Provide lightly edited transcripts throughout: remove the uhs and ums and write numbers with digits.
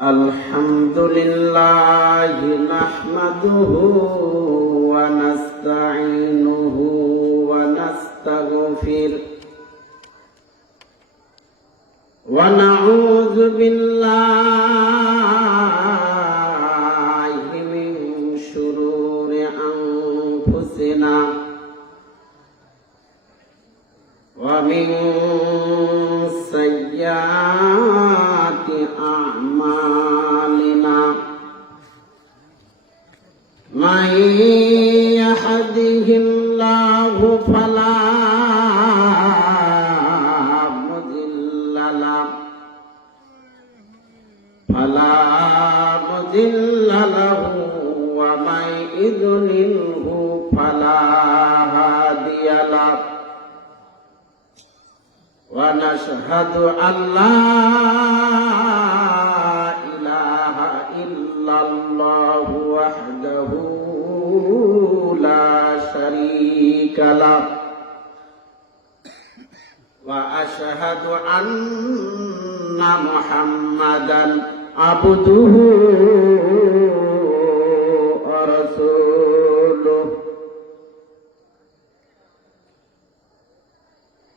الحمد لله نحمده ونستعينه ونستغفره ونعوذ بالله من شرور أنفسنا ومن سيئات أعمالنا من يهده الله فلا مضل له ومن يضلله فلا هادي له ونشهد أن لا إله إلا الله وحده لا شريك له وأشهد أن محمدا عبده ورسوله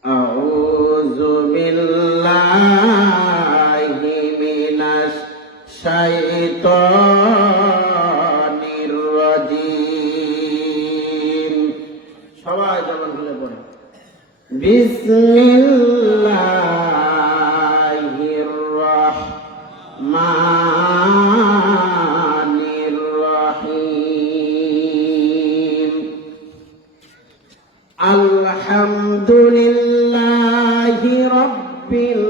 أعوذ بالله من الشيطان الرجيم সবাই জবান খুলে পড়ে বিসমিল্লাহির রহমানির রহিম আলহামদুলিল্লাহি রাব্বিল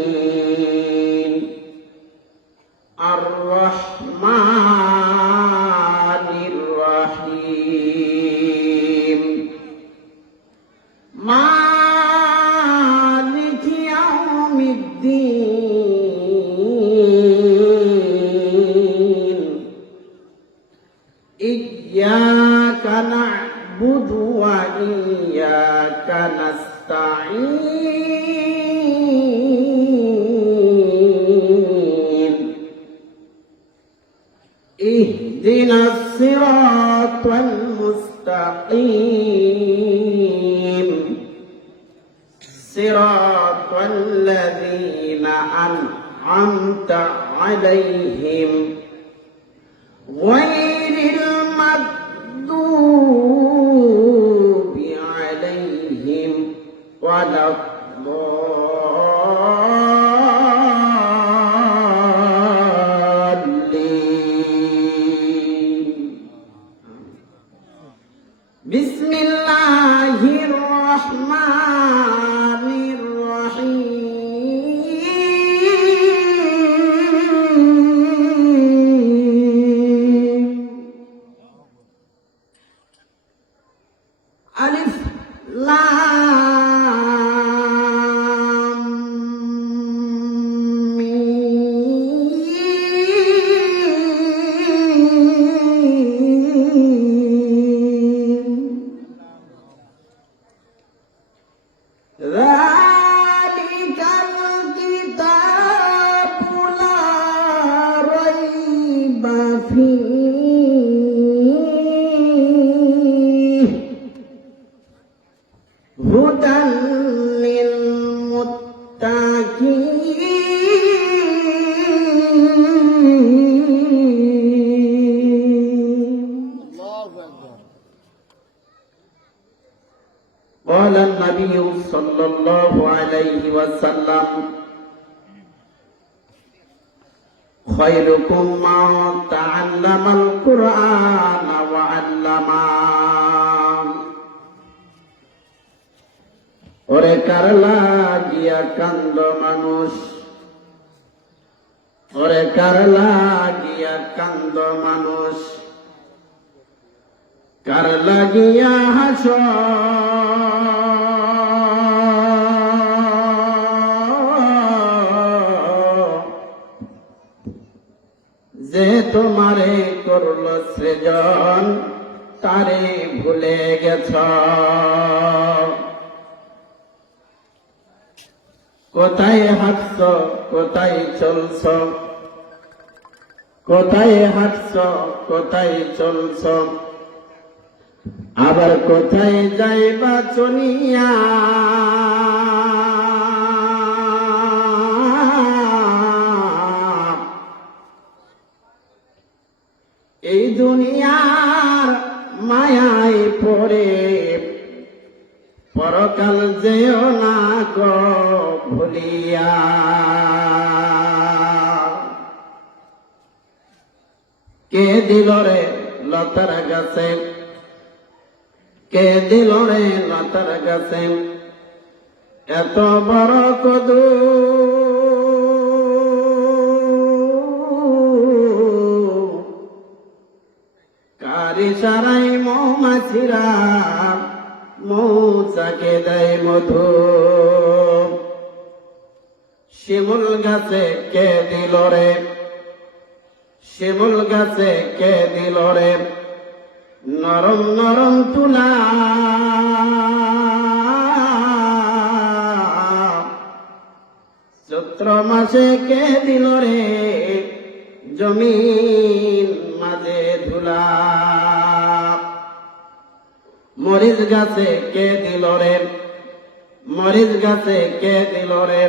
আলামিন আর রহমানির রহিম মালিকি ইয়াউমিদ্দিন ইয়্যাকা না'বুদু ওয়া ইয়্যাকা নাস্তাঈন ইহদিনাস সিরাতাল মুস্তাকিম সিরাতাল লাযীনা আন'আমতা আলাইহিম গায়রিল মাগদুবি আলাইহিম ওয়ালাদ-দাল্লিন বিসমিল্লাহির রহমানির রহিম আলিফ লাম মিম যালিকাল কিতাবু লা রাইবা ফীহি হুদান লিল মুত্তাকিন قال النبي صلى الله عليه وسلم خيركم من تعلم القرآن وعلمه ওরে কারলা গিয়া কান্দ মানুষ ওরে কারলা গিয়া কান্দ মানুষ কারলা গিয়া হাস যে তোমারে করল সৃজন তারে ভুলে গেছ কোথায় হাঁটছ, কোথায় চলছ, কোথায় হাঁটছ, কোথায় চলছ, আবার কোথায় যাইবা চলিয়া। এই দুনিয়ার মায়ায় পড়ে পরকাল যেও না গো ভুলিয়া। কে দিল রে লতার গাছে, কে দিল রে লতার গাছে এত বড় কদু। কারি সারাই মৌমাছিরা মৌচাকে দেয় মধু। শিমুল গাছে কে দিল রে, শিমুল গাছে কে দিল রে নরম নরম তুলা। চৈত্র মাসে কে দিল রে জমিন মাঝে ধুলা। মরিচ গাছে কে দিল রে, মরিচ গাছে কে দিল রে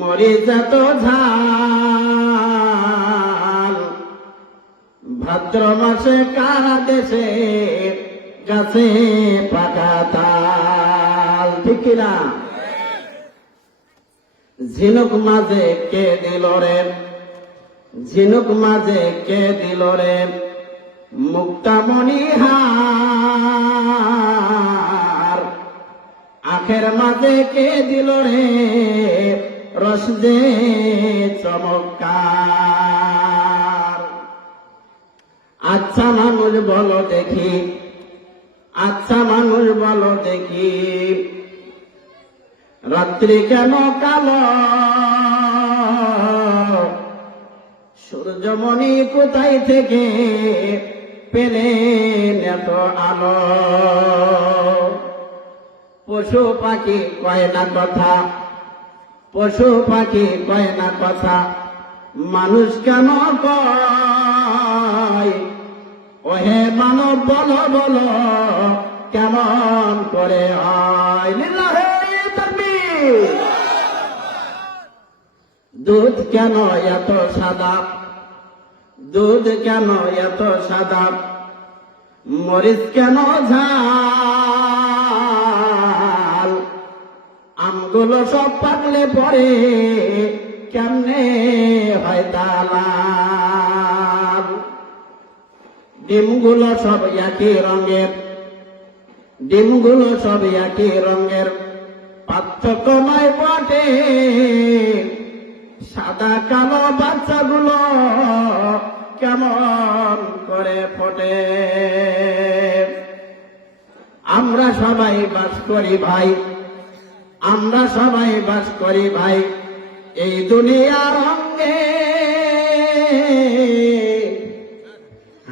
মরিচ এত ঝাল। ভাদ্র মাসে কারা দেশে গাছে পাকা তাল। ঠিক না? ঝিনুক মাঝে কে দিল রে, ঝিনুক মাঝে কে দিল রে মুক্তামণি হার। আখের মাঝে কে দিল রে রস দে চমৎকার। আচ্ছা মানুষ বলো দেখি, আচ্ছা মানুষ বলো দেখি রাত্রি কেন কালো। সূর্যমণি কোথায় থেকে পেলেন এত আলো। পশু পাখি কয় না কথা, পশু পাখি কয় না কথা মানুষ কেন কয়। ওহে মানব বলো বলো কেমন করে হয়। লিল্লাহে তাকবীর। দুধ কেন এত সাদা, দুধ কেন এত সাদা, মরিচ কেন ঝাল। আমগুলো সব পাকলে পরে কেমনে হয় তালাল। ডিমগুলো সব একই রঙের, ডিমগুলো সব একই রঙের পার্থক্য নয় বটে। সাদা কালো বাচ্চাগুলো কেমন করে ফোটে। আমরা সবাই বাস করি ভাই, আমরা সবাই বাস করি ভাই এই দুনিয়ার অঙ্গে।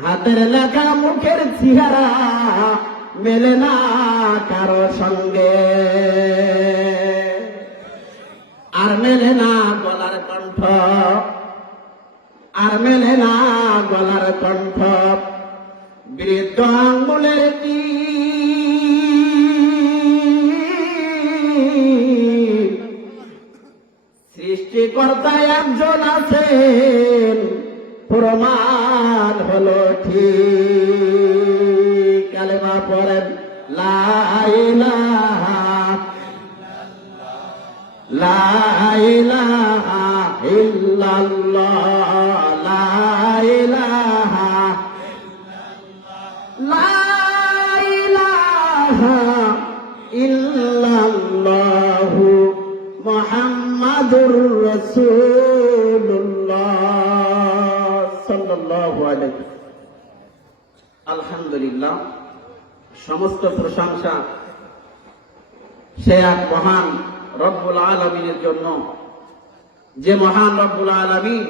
হাতের লেখা মুখের চেহারা মেলে না কারো সঙ্গে। আর মেলে না গলার কণ্ঠ, আর মেলে না গলার কণ্ঠ। বৃদ্ধ আঙ্গুলের তীর। সৃষ্টিকর্তা একজন আছেন প্রমাণ হলো ঠিক। কালেমা পড়েন লা ইলাহা, লা ইলাহা ইল্লাল্লাহ, লা ইলাহা, লা ইলাহা ইল্লাল্লাহু মুহাম্মাদুর রাসূলুল্লাহ সাল্লাল্লাহু আলাইহি। আলহামদুলিল্লাহ, সমস্ত প্রশংসা সে এক মহান রব্বুল আলামিনের জন্য, যে মহান রব্বুল আলামিন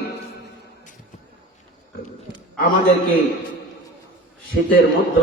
আমাদেরকে শীতের মধ্য